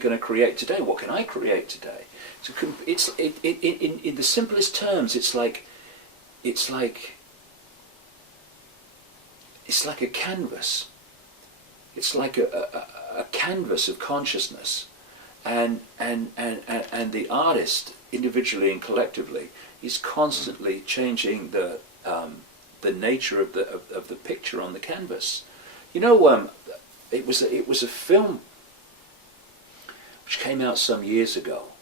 going to create today? What can I create today? So in the simplest terms, it's like a canvas. It's like a canvas of consciousness, and the artist, individually and collectively, is constantly changing the nature of the picture on the canvas. You know, it was a film which came out some years ago,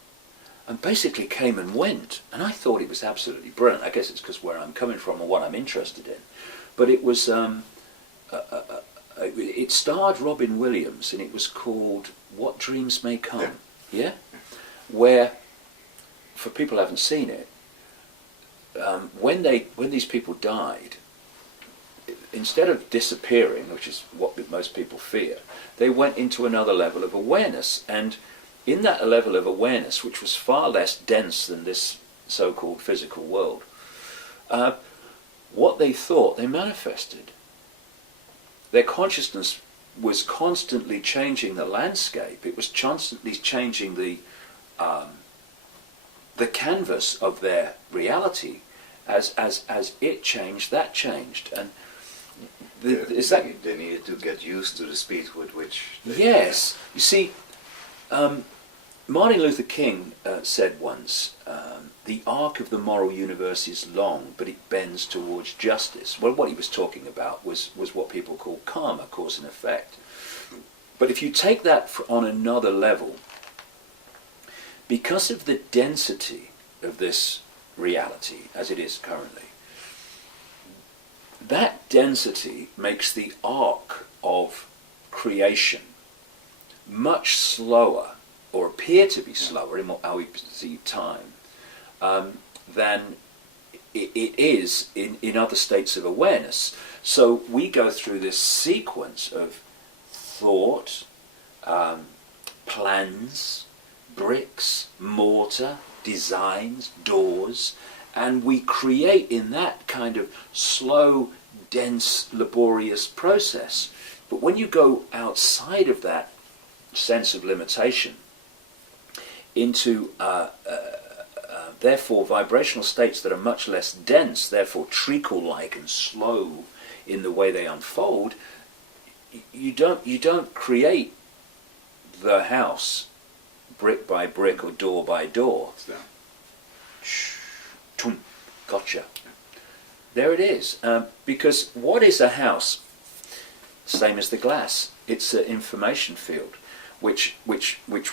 and basically came and went, and I thought it was absolutely brilliant. I guess it's because where I'm coming from and what I'm interested in, but it was. It starred Robin Williams, and it was called What Dreams May Come. Yeah? Where, for people who haven't seen it, when these people died, instead of disappearing, which is what most people fear, they went into another level of awareness. And in that level of awareness, which was far less dense than this so-called physical world, what they thought, they manifested. Their consciousness was constantly changing the landscape. It was constantly changing the canvas of their reality. As it changed, that changed. And they needed to get used to the speed with which. Yes, you see, Martin Luther King said once, "The arc of the moral universe is long, but it bends towards justice." Well, what he was talking about was what people call karma, cause and effect. But if you take that on another level, because of the density of this reality as it is currently, that density makes the arc of creation much slower, or appear to be slower in how we perceive time, than it is in other states of awareness. So we go through this sequence of thought, plans, bricks, mortar, designs, doors, and we create in that kind of slow, dense, laborious process. But when you go outside of that sense of limitation into therefore vibrational states that are much less dense, therefore treacle-like and slow in the way they unfold, you don't create the house brick by brick or door by door. Gotcha. There it is. Because what is a house? Same as the glass. It's an information field, which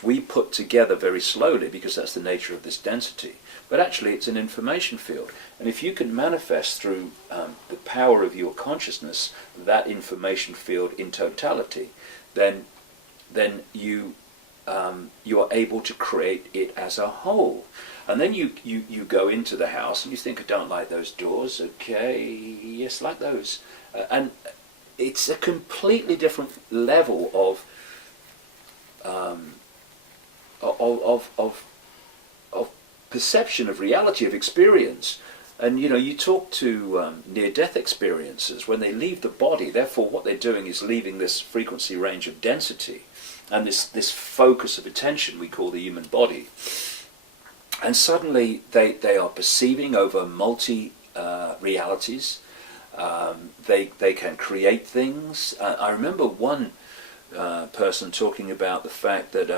we put together very slowly because that's the nature of this density. But actually it's an information field. And if you can manifest through the power of your consciousness that information field in totality, then you are able to create it as a whole. And then you go into the house and you think, I don't like those doors. Okay, yes, like those. And it's a completely different level of perception of reality, of experience. And you talk to near-death experiencers when they leave the body. Therefore, what they're doing is leaving this frequency range of density and this focus of attention we call the human body. And suddenly they are perceiving over multi realities. They can create things. I remember one person talking about the fact that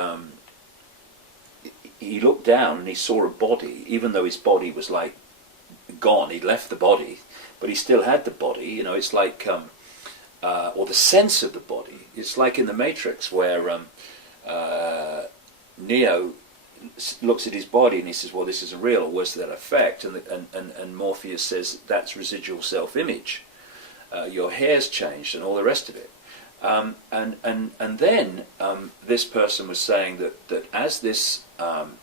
he looked down and he saw a body, even though his body was like gone. He'd left the body, but he still had the body. It's like, or the sense of the body. It's like in the Matrix where Neo looks at his body and he says, well, this isn't real, or where's that effect? And Morpheus says, that's residual self-image. Your hair's changed and all the rest of it. And then this person was saying that as this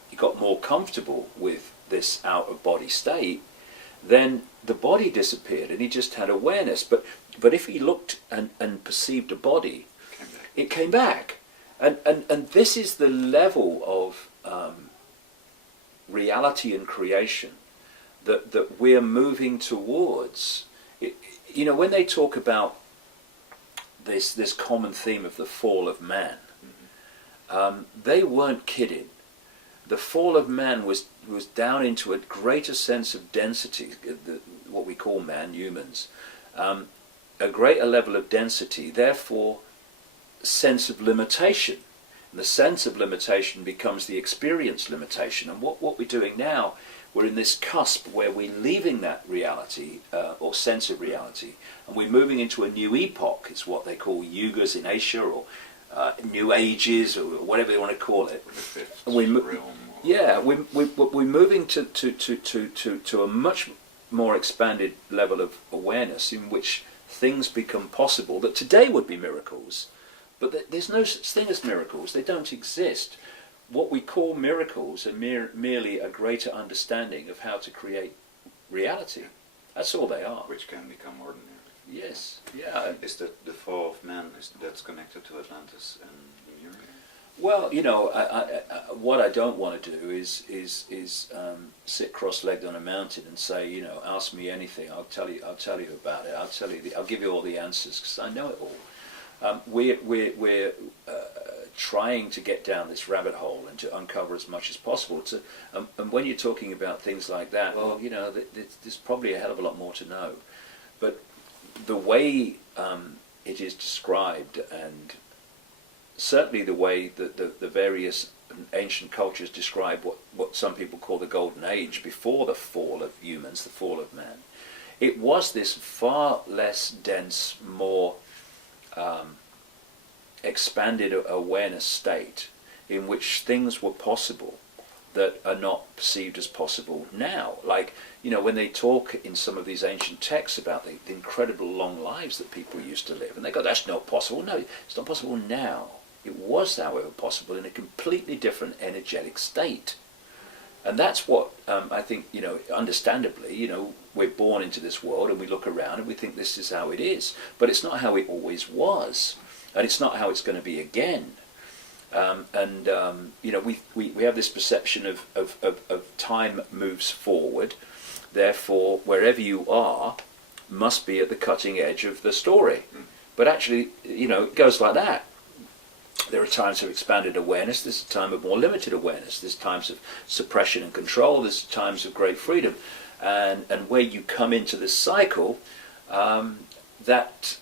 he got more comfortable with this out-of-body state, then the body disappeared and he just had awareness. But if he looked and perceived a body, it came back. And this is the level of reality and creation that we're moving towards. When they talk about this common theme of the fall of man, they weren't kidding. The fall of man was down into a greater sense of density, what we call man, humans, a greater level of density, therefore sense of limitation. And the sense of limitation becomes the experience limitation. And what we're doing now, we're in this cusp where we're leaving that reality, or sense of reality, and we're moving into a new epoch. It's what they call yugas in Asia, or New Ages, or whatever they want to call it. And we're moving to a much more expanded level of awareness in which things become possible that today would be miracles, but there's no such thing as miracles. They don't exist. What we call miracles are merely a greater understanding of how to create reality. That's all they are. Which can become ordinary. Yes, yeah. Is that the fall of man, that's connected to Atlantis and Lemuria? Well, you know, what I don't want to do is sit cross-legged on a mountain and say, you know, ask me anything. I'll tell you about it. I'll give you all the answers because I know it all. We're trying to get down this rabbit hole and to uncover as much as possible. And when you're talking about things like that, well, you know, there's probably a hell of a lot more to know. But the way it is described, and certainly the way that the various ancient cultures describe what some people call the golden age before the fall of humans, the fall of man, it was this far less dense, more expanded awareness state in which things were possible that are not perceived as possible now. Like, you know, when they talk in some of these ancient texts about the incredible long lives that people used to live, and they go, that's not possible. No, it's not possible now. It was, however, possible in a completely different energetic state. And that's what I think, you know, understandably, you know, we're born into this world and we look around and we think this is how it is. But it's not how it always was. And it's not how it's going to be again. You know, we have this perception of time moves forward. Therefore, wherever you are must be at the cutting edge of the story. But actually, you know, it goes like that. There are times of expanded awareness, there's a time of more limited awareness, there's times of suppression and control, there's times of great freedom. And where you come into this cycle, that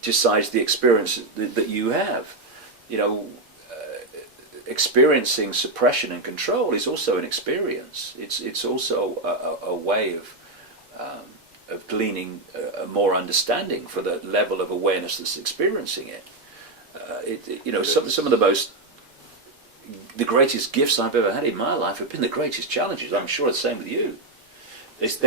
decides the experience that you have. You know, experiencing suppression and control is also an experience. It's also a way of gleaning more understanding for the level of awareness that's experiencing it. You know, some of the greatest gifts I've ever had in my life have been the greatest challenges. I'm sure it's the same with you. That's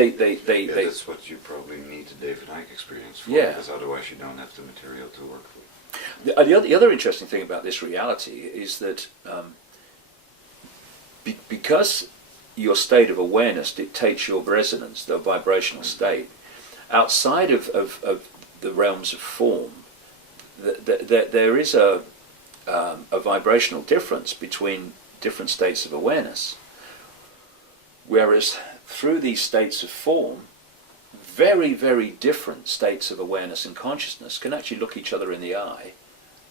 what you probably need the David Icke experience for, because otherwise you don't have the material to work with. The other interesting thing about this reality is that because your state of awareness dictates your resonance, the vibrational state, outside of the realms of form, there is a vibrational difference between different states of awareness. Whereas through these states of form, very, very different states of awareness and consciousness can actually look each other in the eye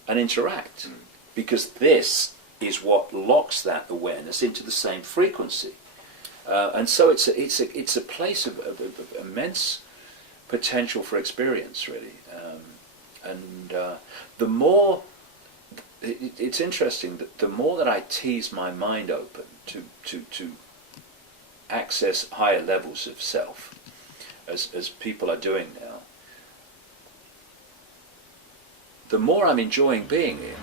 and interact, because this is what locks that awareness into the same frequency. And so it's a place of immense potential for experience, really. The more it's interesting that the more that I tease my mind open to access higher levels of self, as people are doing now, the more I'm enjoying being here.